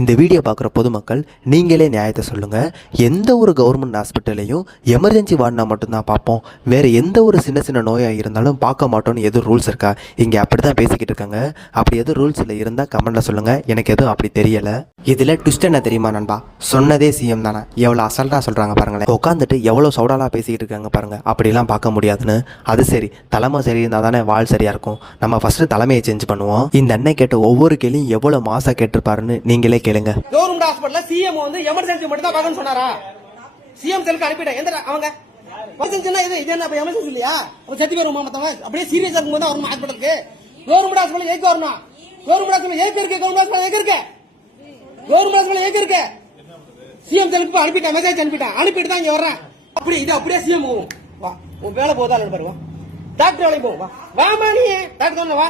இந்த வீடியோ பார்க்குற பொதுமக்கள் நீங்களே நியாயத்தை சொல்லுங்கள். எந்த ஒரு கவர்மெண்ட் ஹாஸ்பிட்டலையும் எமர்ஜென்சி வார்டுனா மட்டும்தான் பார்ப்போம், வேறு எந்த ஒரு சின்ன சின்ன நோயாக இருந்தாலும் பார்க்க மாட்டோம்னு எதுவும் ரூல்ஸ் இருக்கா? இங்கே அப்படி தான் பேசிக்கிட்டு இருக்காங்க. அப்படி எதுவும் ரூல்ஸில் இருந்தால் கமெண்ட்டில் சொல்லுங்கள். எனக்கு எதுவும் அப்படி தெரியலை. இதில் ட்விஸ்ட் என்ன தெரியுமா நண்பா? சொன்னதே சிஎம் தானே, எவ்வளோ அசல்ட்டாக சொல்கிறாங்க பாருங்களேன். உட்காந்துட்டு எவ்வளோ சவுடாலாக பேசிக்கிட்டு இருக்காங்க பாருங்கள். அப்படிலாம் பார்க்க முடியாதுன்னு. அது சரி, தலைமை சரி இருந்தால் தானே வாழ் சரியாக இருக்கும். நம்ம ஃபஸ்ட்டு தலைமையை சேஞ்ச் பண்ணுவோம். இந்த அண்ணன் கேட்ட ஒவ்வொரு கேள்வியும் எவ்வளோ மாசாக கேட்டிருப்பாருன்னு நீங்களே கேளுங்க. கவர்மெண்ட் ஹாஸ்பிடல்ல சிஎம் வந்து எமர்ஜென்சி மட்டும் தான் பார்க்கணும்னு சொன்னாரா? சிஎம் செல்லுக்கு அனுப்பிட்டேன். எந்த அவங்க எமர்ஜென்சினா இது என்ன எமர்ஜென்சி இல்லையா? அப்ப செத்து போயிருமா மத்தவங்க? அப்படியே சீரியஸா இருக்கும்போது தான் வரணும் ஹாஸ்பிடலுக்கு. கவர்மெண்ட் ஹாஸ்பிடல் ஏக்கு வரணும். கவர்மெண்ட் ஹாஸ்பிடல் ஏக்கு இருக்கு. கவர்மெண்ட் ஹாஸ்பிடல் ஏக்கு இருக்கு. கவர்மெண்ட் ஹாஸ்பிடல் ஏக்கு இருக்கு. சிஎம் செல்லுக்கு அனுப்பிட்டேன், மெசேஜ் அனுப்பிட்டு தான் இங்க வர்றேன். அப்படி இது அப்படியே சிஎம் வா, உன் வேலை போதா பாருவா. டாக்டர் வேலைக்கு போ, வா வாமா நீ டாக்டர் வா,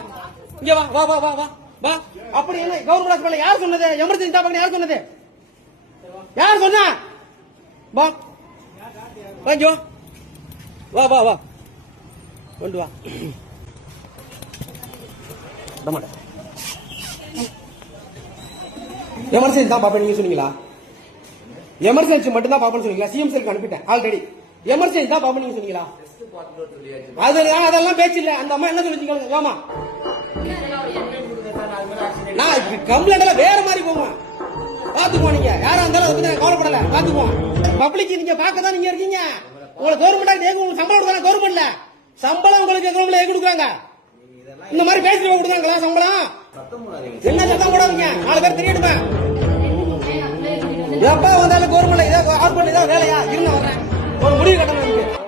இங்க வா வா வா வா வா வா. அப்படி என்ன கவர்மெண்ட் ஹாஸ்பிடல் யார் சொன்னது? எமர்ஜென்சி தான் யார் சொன்னது? யார் சொன்னா? வா வாங்க, வா வா வா கொண்டு வா. எமர்ஜென்சி தான் பாப்பா நீங்க சொன்னீங்களா? எமர்ஜென்சி மட்டும் தான் பாப்பா சொன்னீங்களா? சிஎம் செல்க்கு அனுப்பிட்டேன் ஆல்ரெடி. எமர்ஜென்சி தான் பாப்பா நீங்க சொன்னீங்களா? அதெல்லாம் பேச்சு இல்ல. அந்த அம்மா என்ன சொல்லிச்சீங்க? ஆமா, நான் கம்ப்ளைண்ட் எல்லாம் வேற மாதிரி போவேன். பாத்துக்குவோம். நீங்க யாரா இருந்தாலும் அதை பத்தி கவலைப்படல. பாத்துக்குவோம். பப்ளிக் நீங்க பார்க்கதான் நீங்க இருக்கீங்க. உங்களுக்கு கவர்மெண்ட் உங்களுக்கு சம்பளம் கொடுத்தாங்க. கவர்மெண்ட்ல சம்பளம் உங்களுக்கு கவர்மெண்ட்ல ஏன் கொடுக்குறாங்க? இந்த மாதிரி பேசுறவங்க கொடுத்தாங்களா சம்பளம்? என்ன சத்தம் போடாதீங்க, 4 பேர் தெரியணுமே. எப்ப வந்தாலும் கவர்மெண்ட்ல இதே ஹாஸ்பிட்டல் இதான் வேலையா? இருந்த வர்றேன், ஒரு முடிவு கட்டணும்.